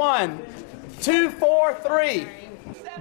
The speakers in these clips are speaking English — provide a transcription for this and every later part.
1, 2, 4, 3.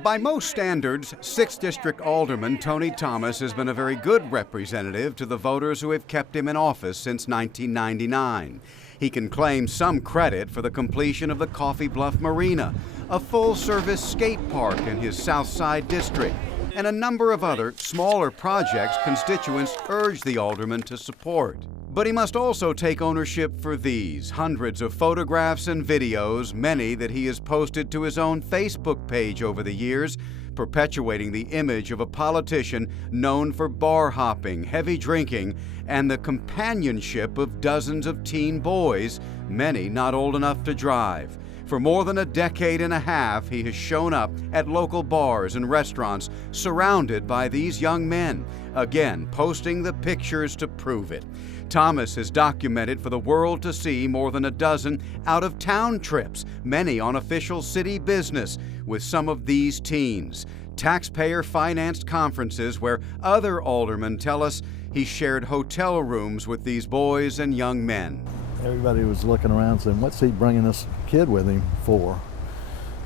By most standards, 6th District Alderman Tony Thomas has been a very good representative to the voters who have kept him in office since 1999. He can claim some credit for the completion of the Coffee Bluff Marina, a full-service skate park in his South Side district, and a number of other smaller projects constituents urge the alderman to support. But he must also take ownership for these hundreds of photographs and videos, many that he has posted to his own Facebook page over the years, perpetuating the image of a politician known for bar hopping, heavy drinking, and the companionship of dozens of teen boys, many not old enough to drive. For more than a decade and a half, he has shown up at local bars and restaurants surrounded by these young men, again posting the pictures to prove it. Thomas has documented for the world to see more than a dozen out-of-town trips, many on official city business, with some of these teens. Taxpayer-financed conferences where other aldermen tell us he shared hotel rooms with these boys and young men. Everybody was looking around saying, what's he bringing this kid with him for?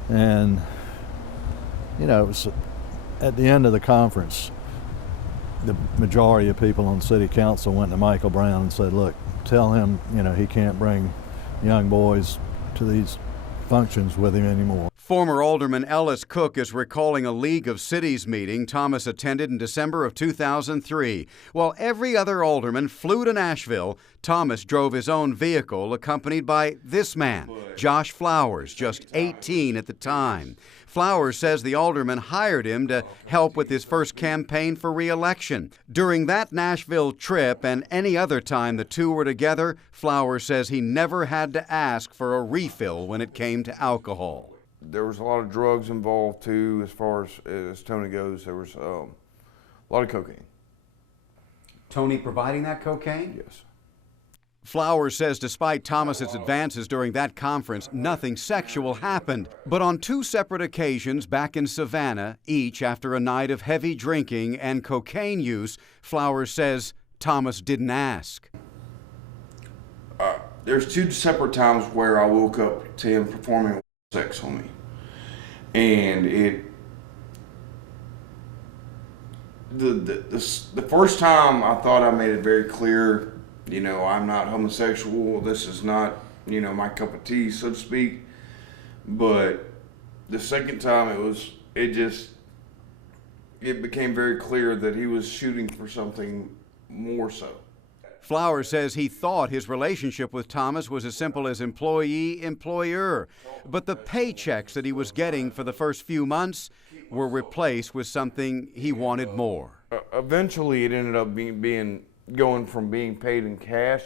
And, you know, it was at the end of the conference, the majority of people on city council went to Michael Brown and said, look, tell him, you know, he can't bring young boys to these functions with him anymore. Former Alderman Ellis Cook is recalling a League of Cities meeting Thomas attended in December of 2003. While every other alderman flew to Nashville, Thomas drove his own vehicle accompanied by this man, Josh Flowers, just 18 at the time. Flowers says the alderman hired him to help with his first campaign for re-election. During that Nashville trip and any other time the two were together, Flowers says he never had to ask for a refill when it came to alcohol. There was a lot of drugs involved too, as far as Tony goes. There was a lot of cocaine. Tony providing that cocaine? Yes. Flowers says despite Thomas's advances during that conference, nothing sexual happened. But on two separate occasions back in Savannah, each after a night of heavy drinking and cocaine use, Flowers says Thomas didn't ask. There's two separate times where I woke up to him performing sex on me. And the first time I thought I made it very clear, you know, I'm not homosexual. This is not, you know, my cup of tea, so to speak. But the second time it became very clear that he was shooting for something more so. Flowers says he thought his relationship with Thomas was as simple as employee-employer, but the paychecks that he was getting for the first few months were replaced with something he wanted more. Eventually, it ended up going from being paid in cash,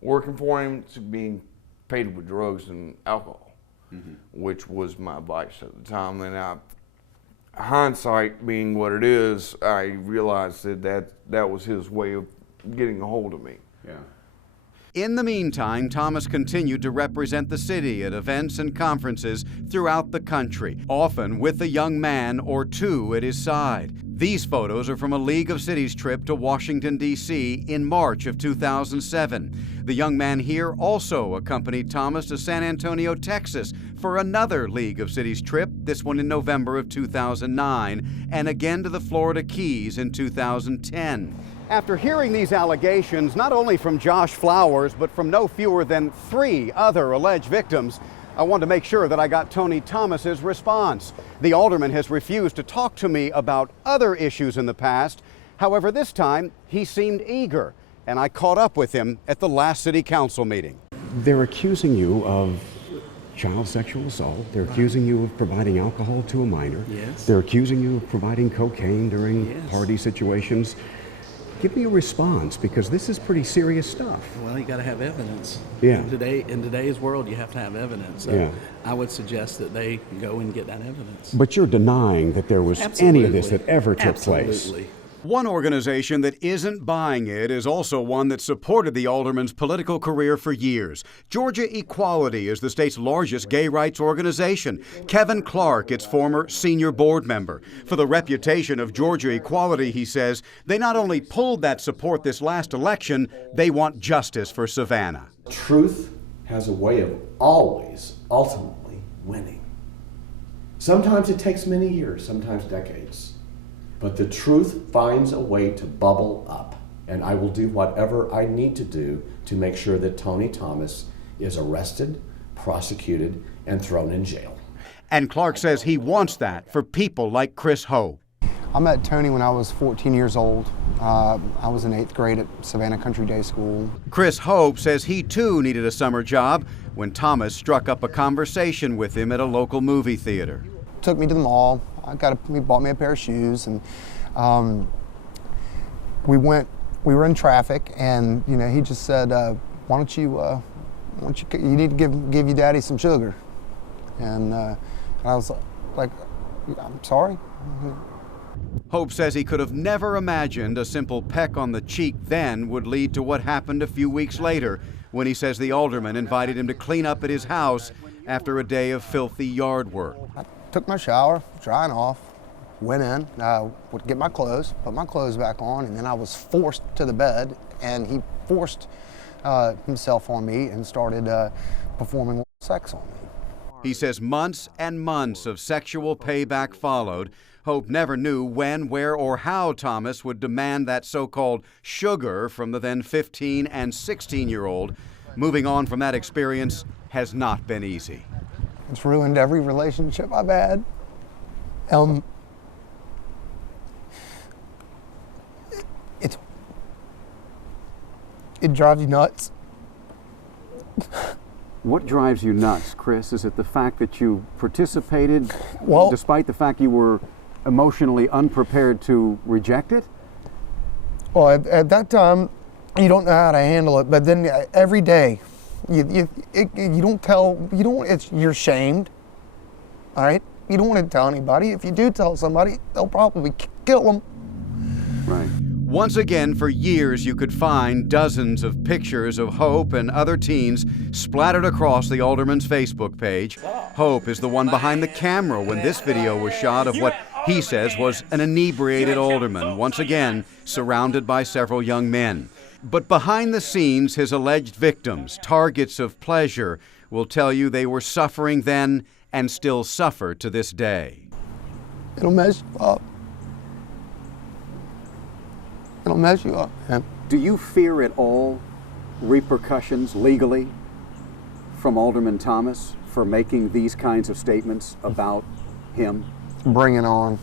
working for him, to being paid with drugs and alcohol, which was my vice at the time. And hindsight being what it is, I realized that was his way of getting a hold of me. Yeah. In the meantime, Thomas continued to represent the city at events and conferences throughout the country, often with a young man or two at his side. These photos are from a League of Cities trip to Washington, D.C. in March of 2007. The young man here also accompanied Thomas to San Antonio, Texas for another League of Cities trip, this one in November of 2009, and again to the Florida Keys in 2010. After hearing these allegations, not only from Josh Flowers, but from no fewer than 3 other alleged victims, I wanted to make sure that I got Tony Thomas's response. The alderman has refused to talk to me about other issues in the past. However, this time he seemed eager, and I caught up with him at the last city council meeting. They're accusing you of child sexual assault. They're accusing you of providing alcohol to a minor. Yes. They're accusing you of providing cocaine during party situations. Give me a response, because this is pretty serious stuff. Well, you got to have evidence. Yeah. In today's world, you have to have evidence. So yeah. I would suggest that they go and get that evidence. But you're denying that there was any of this that ever took place. Absolutely. One organization that isn't buying it is also one that supported the alderman's political career for years. Georgia Equality is the state's largest gay rights organization. Kevin Clark, its former senior board member. For the reputation of Georgia Equality, he says, they not only pulled that support this last election, they want justice for Savannah. Truth has a way of always ultimately winning. Sometimes it takes many years, sometimes decades, but the truth finds a way to bubble up, and I will do whatever I need to do to make sure that Tony Thomas is arrested, prosecuted, and thrown in jail. And Clark says he wants that for people like Chris Hope. I met Tony when I was 14 years old. I was in 8th grade at Savannah Country Day School. Chris Hope says he too needed a summer job when Thomas struck up a conversation with him at a local movie theater. Took me to the mall. He bought me a pair of shoes, and we were in traffic, and he just said, why don't you need to give your daddy some sugar. And I was like, I'm sorry. Hope says he could have never imagined a simple peck on the cheek then would lead to what happened a few weeks later, when he says the alderman invited him to clean up at his house after a day of filthy yard work. I took my shower, drying off, went in, would get my clothes, put my clothes back on, and then I was forced to the bed, and he forced himself on me and started performing sex on me. He says months and months of sexual payback followed. Hope never knew when, where, or how Thomas would demand that so-called sugar from the then 15 and 16-year-old. Moving on from that experience has not been easy. It's ruined every relationship I've had. It drives you nuts. What drives you nuts, Chris? Is it the fact that you participated despite the fact you were emotionally unprepared to reject it? Well, at that time, you don't know how to handle it, but then every day, you're shamed, all right? You don't want to tell anybody. If you do tell somebody, they'll probably kill them. Right. Once again, for years, you could find dozens of pictures of Hope and other teens splattered across the alderman's Facebook page. Hope is the one behind the camera when this video was shot of what he says was an inebriated alderman, once again surrounded by several young men. But behind the scenes, his alleged victims, targets of pleasure, will tell you they were suffering then and still suffer to this day. It'll mess you up. It'll mess you up, man. Do you fear at all repercussions legally from Alderman Thomas for making these kinds of statements about him? Bring it on.